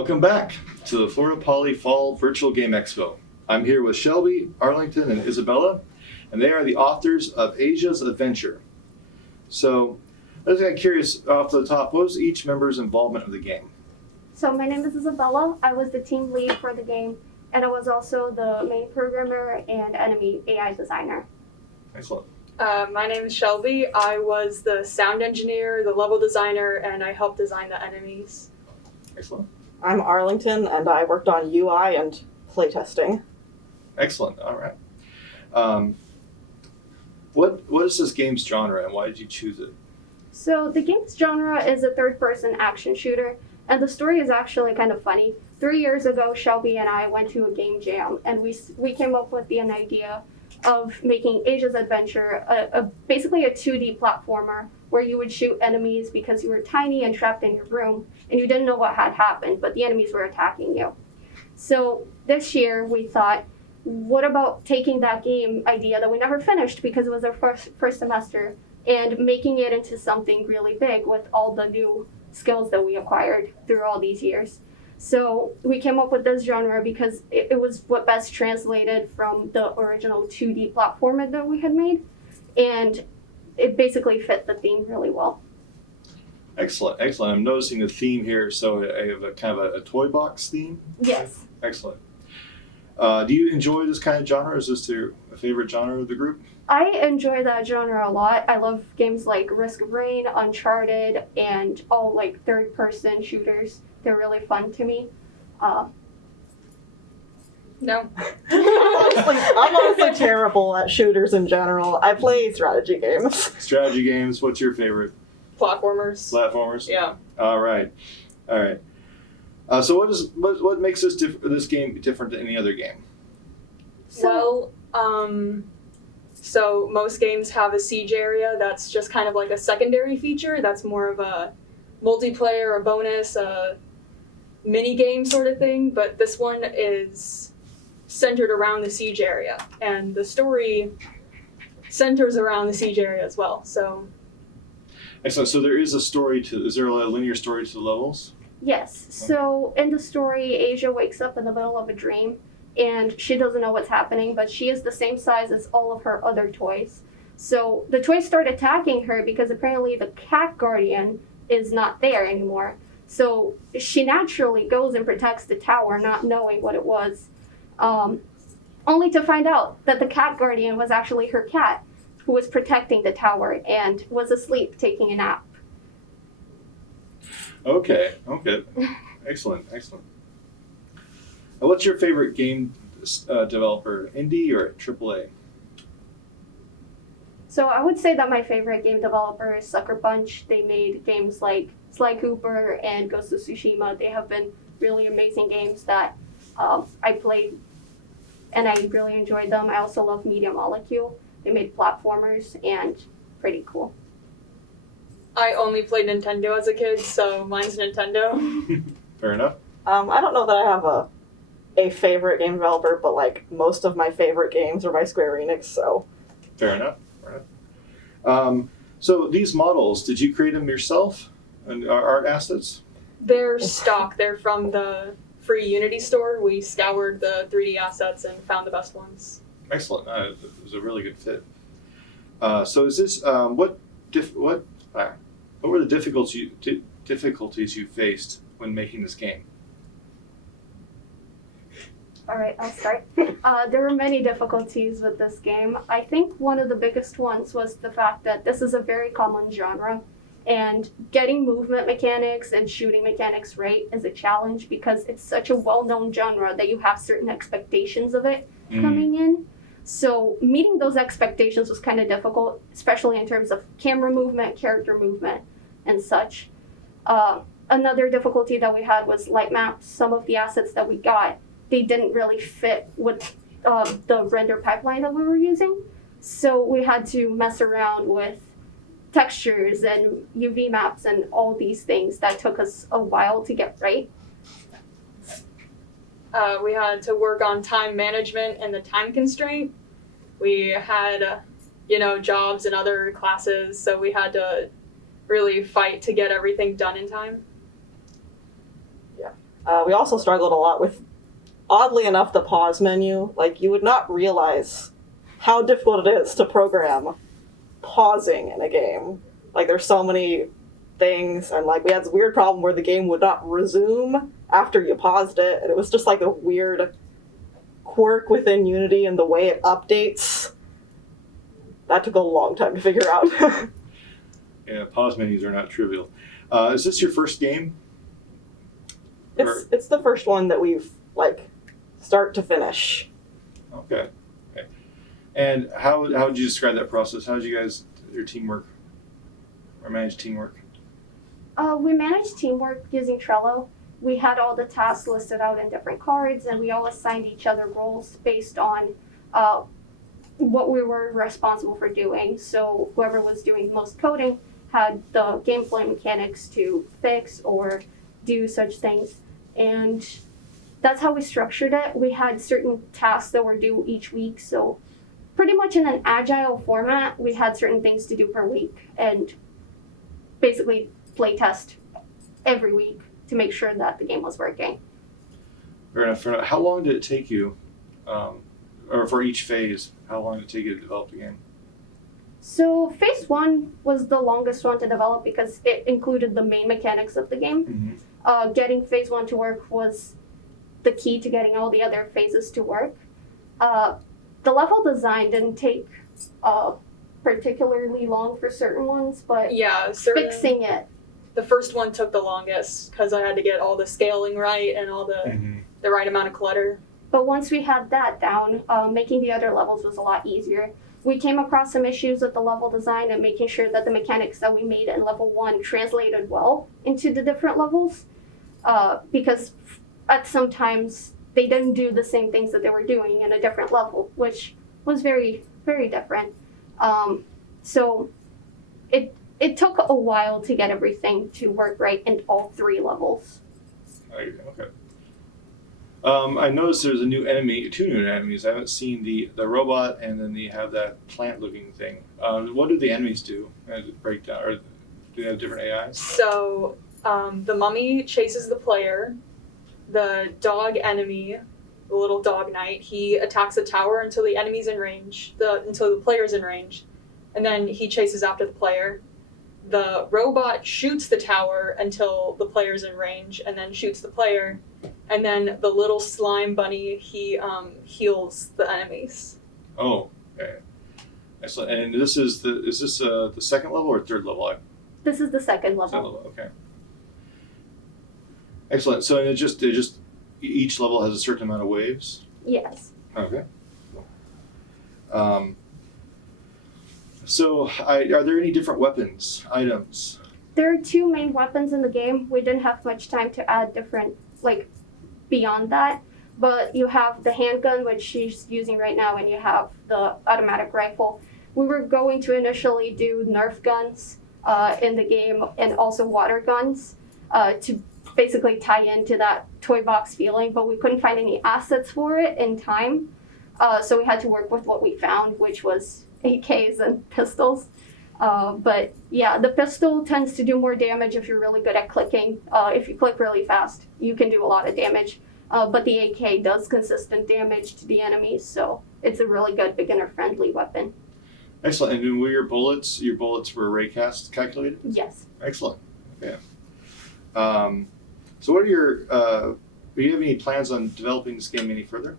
Welcome back to the Florida Poly Fall Virtual Game Expo. I'm here with Shelby, Arlington, and Isabella, and they are the authors of Asia's Adventure. So, I was kind of curious off the top, what was each member's involvement of the game? So my name is Isabella. I was the team lead for the game, and I was also the main programmer and enemy AI designer. Excellent. My name is Shelby. I was the sound engineer, the level designer, and I helped design the enemies. Excellent. I'm Arlington, and I worked on UI and playtesting. Excellent. All right. What is this game's genre, and why did you choose it? So the game's genre is a third-person action shooter, and the story is actually kind of funny. 3 years ago, Shelby and I went to a game jam, and we came up with an idea of making Asia's Adventure basically a 2D platformer where you would shoot enemies because you were tiny and trapped in your room, and you didn't know what had happened, but the enemies were attacking you. So this year we thought, what about taking that game idea that we never finished because it was our first semester and making it into something really big with all the new skills that we acquired through all these years. So we came up with this genre because it was what best translated from the original 2D platformer that we had made, and it basically fit the theme really well. Excellent, excellent. I'm noticing the theme here, so I have a kind of a toy box theme. Yes. Excellent. Do you enjoy this kind of genre? Is this your favorite genre of the group? I enjoy that genre a lot. I love games like Risk of Rain, Uncharted, and all like third-person shooters. They're really fun to me. No. I'm honestly terrible at shooters in general. I play strategy games. Strategy games. What's your favorite? Platformers. Platformers. Yeah. All right. So what makes this game different than any other game? So most games have a siege area that's just kind of like a secondary feature. That's more of a multiplayer, a bonus, a mini game sort of thing. But this one is centered around the siege area, and the story centers around the siege area as well. So. Excellent. So there is a story is there a linear story to the levels? Yes. So in the story, Asia wakes up in the middle of a dream, and she doesn't know what's happening, but she is the same size as all of her other toys. So the toys start attacking her because apparently the cat guardian is not there anymore. So she naturally goes and protects the tower, not knowing what it was, only to find out that the cat guardian was actually her cat, who was protecting the tower and was asleep taking a nap. Okay. Excellent. What's your favorite game developer, indie or AAA? So I would say that my favorite game developer is Sucker Punch. They made games like Sly Cooper and Ghost of Tsushima. They have been really amazing games that I played and I really enjoyed them. I also love Media Molecule. They made platformers and pretty cool. I only played Nintendo as a kid, so mine's Nintendo. Fair enough. I don't know that I have a favorite game developer, but like most of my favorite games are by Square Enix, so. Fair enough. So these models, did you create them yourself and art assets? They're stock. They're from the free Unity store. We scoured the 3D assets and found the best ones. Excellent. It was a really good fit. So is this what were the difficulties you faced when making this game? All right, I'll start. There were many difficulties with this game. I think one of the biggest ones was the fact that this is a very common genre, and getting movement mechanics and shooting mechanics right is a challenge because it's such a well-known genre that you have certain expectations of it coming in. So meeting those expectations was kind of difficult, especially in terms of camera movement, character movement, and such. Another difficulty that we had was light maps. Some of the assets that we got, they didn't really fit with the render pipeline that we were using. So we had to mess around with textures and UV maps and all these things that took us a while to get right. We had to work on time management and the time constraint. We had, jobs and other classes, so we had to really fight to get everything done in time. We also struggled a lot with, oddly enough, the pause menu. Like, you would not realize how difficult it is to program pausing in a game. Like, there's so many things, and like we had this weird problem where the game would not resume after you paused it, and it was just like a weird quirk within Unity and the way it updates. That took a long time to figure out. Yeah, pause menus are not trivial. Is this your first game? It's the first one that we've like start to finish. Okay. And how would you describe that process? How did you guys your teamwork or manage teamwork? We managed teamwork using Trello. We had all the tasks listed out in different cards, and we all assigned each other roles based on what we were responsible for doing. So whoever was doing most coding had the gameplay mechanics to fix or do such things. And that's how we structured it. We had certain tasks that were due each week. So pretty much in an agile format, we had certain things to do per week and basically play test every week to make sure that the game was working. Fair enough. How long did it take you, or for each phase, how long did it take you to develop the game? So phase 1 was the longest one to develop because it included the main mechanics of the game. Mm-hmm. Getting phase 1 to work was the key to getting all the other phases to work. The level design didn't take particularly long for certain ones, but Yeah, fixing it. The first one took the longest because I had to get all the scaling right and all the right amount of clutter. But once we had that down, making the other levels was a lot easier. We came across some issues with the level design and making sure that the mechanics that we made in level 1 translated well into the different levels, because at some times they didn't do the same things that they were doing in a different level, which was very, very different. So it took a while to get everything to work right in all 3 levels. Okay. I noticed there's two new enemies. I haven't seen the robot, and then they have that plant-looking thing. What do the enemies do? Breakdown, or do they have different AIs? So the mummy chases the player. The dog enemy, the little dog knight, he attacks a tower until the enemy's in range, until the player's in range, and then he chases after the player. The robot shoots the tower until the player's in range, and then shoots the player. And then the little slime bunny, he heals the enemies. Oh, okay. Excellent. And is this the second level or third level? This is the second level. Second level. Okay. Excellent. So it just each level has a certain amount of waves. Yes. Okay. So are there any different weapons, items? There are 2 main weapons in the game. We didn't have much time to add different, beyond that. But you have the handgun, which she's using right now, and you have the automatic rifle. We were going to initially do Nerf guns in the game and also water guns to basically tie into that toy box feeling, but we couldn't find any assets for it in time. So we had to work with what we found, which was AKs and pistols. But yeah, the pistol tends to do more damage if you're really good at clicking. If you click really fast, you can do a lot of damage. But the AK does consistent damage to the enemies, so it's a really good beginner-friendly weapon. Excellent. And then were your bullets were raycast calculated? Yes. Excellent. Okay. So what are your, do you have any plans on developing this game any further?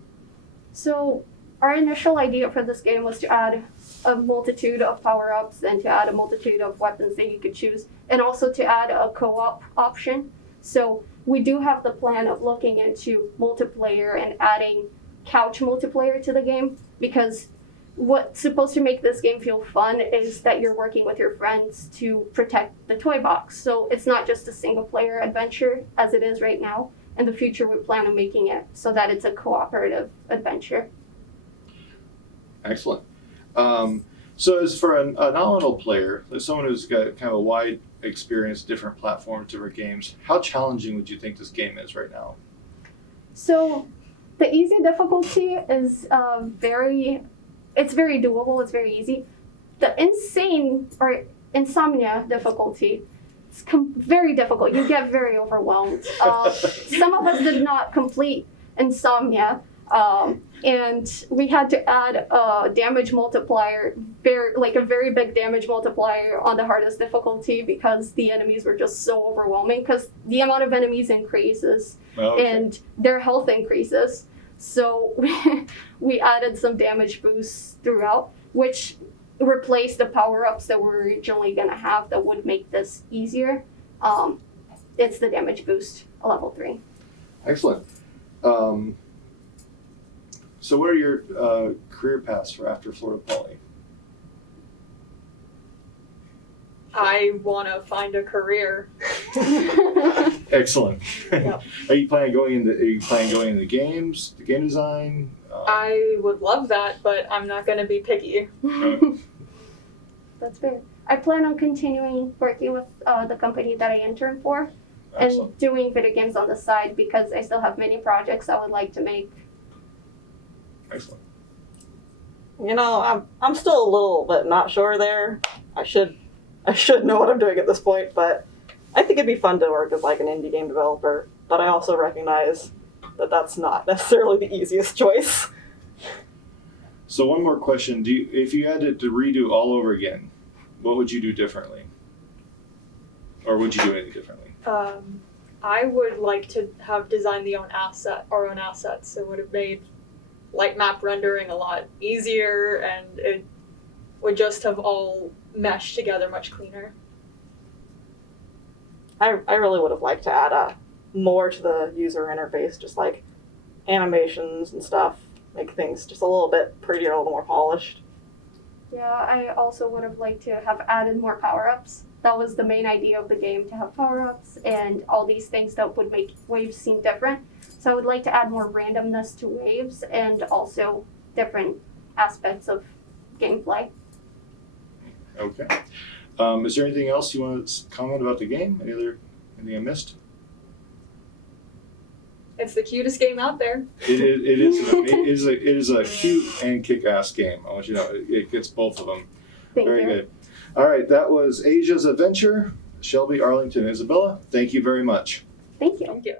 So our initial idea for this game was to add a multitude of power-ups and to add a multitude of weapons that you could choose, and also to add a co-op option. So we do have the plan of looking into multiplayer and adding couch multiplayer to the game, because what's supposed to make this game feel fun is that you're working with your friends to protect the toy box. So it's not just a single-player adventure as it is right now. In the future, we plan on making it so that it's a cooperative adventure. Excellent. So as for a nominal player, like someone who's got kind of a wide experience, different platforms, different games, how challenging would you think this game is right now? So the easy difficulty is it's very doable, it's very easy. The insane or insomnia difficulty very difficult. You get very overwhelmed. Some of us did not complete Insomnia, and we had to add a damage multiplier, a very big damage multiplier on the hardest difficulty because the enemies were just so overwhelming. Because the amount of enemies increases and their health increases, so we added some damage boosts throughout, which replace the power-ups that we're originally going to have that would make this easier. It's the damage boost, level 3. Excellent. So what are your career paths for after Florida Poly? I want to find a career. Excellent. Yep. Are you planning going into games, the game design? I would love that, but I'm not going to be picky. That's fair. I plan on continuing working with the company that I interned for Excellent. and doing video games on the side because I still have many projects I would like to make. Excellent. You know, I'm still a little bit not sure there. I should know what I'm doing at this point, but I think it'd be fun to work as like an indie game developer. But I also recognize that that's not necessarily the easiest choice. So one more question: if you had to redo all over again, what would you do differently, or would you do anything differently? I would like to have designed our own assets. It would have made light map rendering a lot easier, and it would just have all meshed together much cleaner. I really would have liked to add more to the user interface, just like animations and stuff, make things just a little bit prettier, a little more polished. Yeah, I also would have liked to have added more power-ups. That was the main idea of the game, to have power-ups and all these things that would make waves seem different. So I would like to add more randomness to waves and also different aspects of gameplay. Okay. Is there anything else you want to comment about the game? Anything I missed? It's the cutest game out there. It is a cute and kick-ass game. I want you to know it gets both of them. Thank Very you. good. All right, that was Asia's Adventure. Shelby, Arlington, Isabella, thank you very much. Thank you. Thank you.